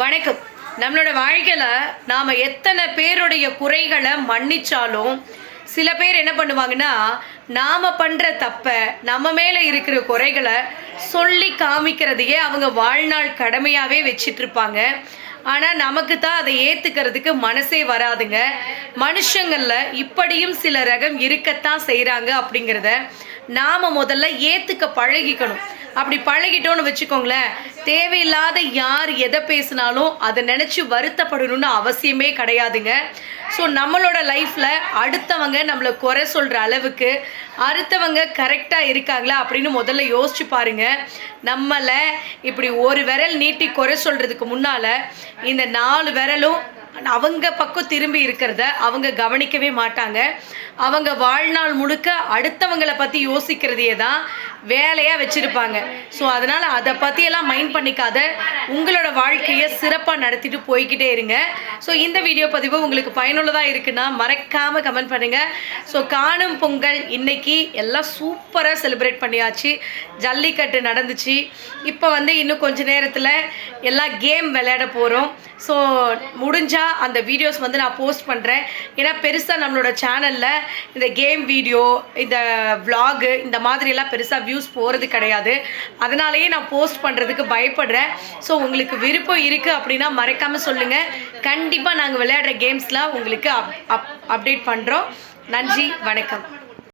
வணக்கம். நம்மளோட வாழ்க்கையில் நாம் எத்தனை பேருடைய குறைகளை மன்னிச்சாலும் சில பேர் என்ன பண்ணுவாங்கன்னா நாம் பண்ணுற தப்பை நம்ம மேலே இருக்கிற குறைகளை சொல்லி காமிக்கிறதையே அவங்க வாழ்நாள் கடமையாகவே வச்சிட்ருப்பாங்க. ஆனால் நமக்கு தான் அதை ஏற்றுக்கிறதுக்கு மனசே வராதுங்க. மனுஷங்களில் இப்படியும் சில ரகம் இருக்கத்தான் செய்கிறாங்க அப்படிங்கிறத நாம் முதல்ல ஏற்றுக்க பழகிக்கணும். அப்படி பழகிட்டோன்னு வச்சுக்கோங்களேன் தேவையில்லாத யார் எதை பேசினாலும் அதை நினச்சி வருத்தப்படணும்னு அவசியமே கிடையாதுங்க. ஸோ நம்மளோட லைஃப்பில் அடுத்தவங்க நம்மளை குறை சொல்கிற அளவுக்கு அடுத்தவங்க கரெக்டாக இருக்காங்களா அப்படின்னு முதல்ல யோசிச்சு பாருங்க. நம்மளை இப்படி ஒரு விரல் நீட்டி குறை சொல்கிறதுக்கு முன்னால் இந்த நாலு விரலும் அவங்க பக்கம் திரும்பி இருக்கிறத அவங்க கவனிக்கவே மாட்டாங்க. அவங்க வாழ்நாள் முழுக்க அடுத்தவங்களை பற்றி யோசிக்கிறதையே தான் வேலையாக வச்சுருப்பாங்க. ஸோ அதனால் அதை பற்றியெல்லாம் மைண்ட் பண்ணிக்காத. உங்களோட வாழ்க்கையை சிறப்பாக நடத்திட்டு போய்கிட்டே இருங்க. ஸோ இந்த வீடியோ பதிவு உங்களுக்கு பயனுள்ளதாக இருக்குன்னா மறக்காமல் கமெண்ட் பண்ணுங்கள் ஸோ காணும் பொங்கல் இன்னைக்கு எல்லாம் சூப்பராக செலிப்ரேட் பண்ணியாச்சு. ஜல்லிக்கட்டு நடந்துச்சு. இப்போ வந்து இன்னும் கொஞ்ச நேரத்தில் எல்லாம் கேம் விளையாட போகிறோம் ஸோ முடிஞ்சால் அந்த வீடியோஸ் வந்து நான் போஸ்ட் பண்ணுறேன் ஏன்னா பெருசாக நம்மளோட சேனலில் இந்த கேம் வீடியோ இந்த விலாகு இந்த மாதிரியெல்லாம் பெருசாக வியூஸ் போகிறது கிடையாது. அதனாலேயே நான் போஸ்ட் பண்ணுறதுக்கு பயப்படுறேன். ஸோ உங்களுக்கு விருப்பம் இருக்குது அப்படின்னா மறக்காமல் சொல்லுங்கள் கண்டிப்பாக நாங்கள் விளையாடுற கேம்ஸ்லாம் உங்களுக்கு அப் அப் அப்டேட் பண்ணுறோம் நன்றி வணக்கம்.